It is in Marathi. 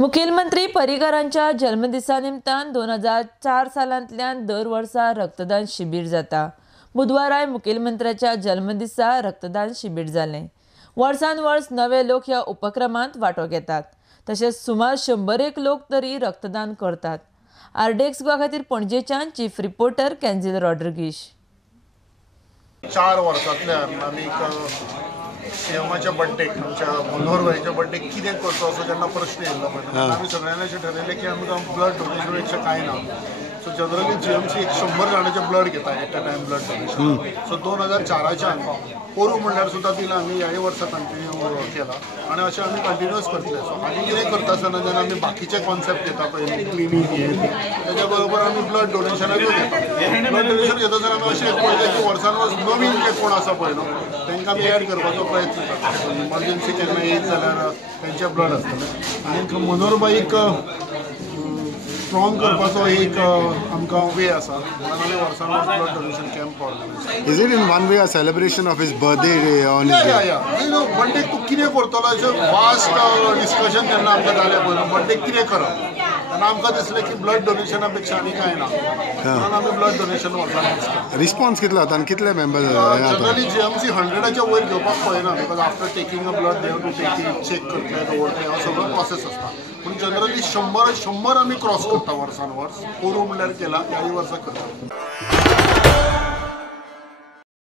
मुखेलमंत्री पर्रीकारांच्या जन्मदिसा निमतान 2004 सालांतल्यान दर वर्सा रक्तदान शिबीर जाता। बुधवाराय मुखेलमंत्र्याच्या जन्मदिसा रक्तदान शिबीर जालें। वर्सान वर्स नवे लोक ह्या उपक्रमांत वांटो घेतात। तशेंच सुमार 100 लोक तरी रक्तदान करतात। आरडेक्स गोवा खातीर पणजेच्यान चीफ रिपोर्टर कॅन्झिल रॉड्रिगीश। 4 वर्सांतल्यान आमी सीएमाच्या बर्थडेक आमच्या मनोहर भाईच्या बर्थडेक कितें करचो असो जेन्ना प्रश्न येयल्लो पळय आमी सगळ्यांनी अशें ठरयलें की आमकां ब्लड डोनेशन पेक्षा कांय ना। सो जनरली जीएमसी 100 जाणांचे ब्लड घेता at a time blood donation. So 2004च्यान पोरू म्हणल्यार सुद्दां दिलां आमी ह्याय वर्सा कंटिन्यू केला आनी अशें आमी कंटिन्यूअस करतले। सो आमी कितें करता आसतना जेन्ना आमी बाकीचे कॉन्सेप्ट घेता पळय क्लिनीक हे तेच्या बरोबर आमी ब्लड डोनेशनाकूय घेता। ब्लड डोनेशन घेता आसतना आमी अशें पळयलें की वर्सान वर्स नवीन जे कोण आसा पळय न्हू तांकां आमी एड करपाचो प्रयत्न करता। इमर्जन्सी केन्ना येयत जाल्यार तेंचें ब्लड आसतलें आनी मनोहर भाईक स्ट्रॉंग करपाचो एक आमकां वे आसा म्हणून आमी वर्सान वर्स blood donation camp organise. Is it in one way a celebration of his birthday on his day? Yeah. Birthday तूं कितें करतलो अशें वास्ट डिस्कशन जेन्ना आमकां जालें पळय बर्थडे कितें करप तेन्ना आमकां दिसलें की ब्लड डोनेशना पेक्षा आनी कांय ना म्हणून आमी ब्लड डोनेशन वर्सान वर्स करता। रिस्पॉन्स कितलो जाता आनी कितले मेंबर्स जनरली जीएमसी 100च्या वयर घेवपाक पळयना because after taking a blood they have to take check करतले दवरतले हो सगळो प्रोसेस आसता। पूण जनरली 100 आमी क्रॉस करता वर्सान वर्स। पोरू म्हणल्यार केला ह्याय वर्सा करता।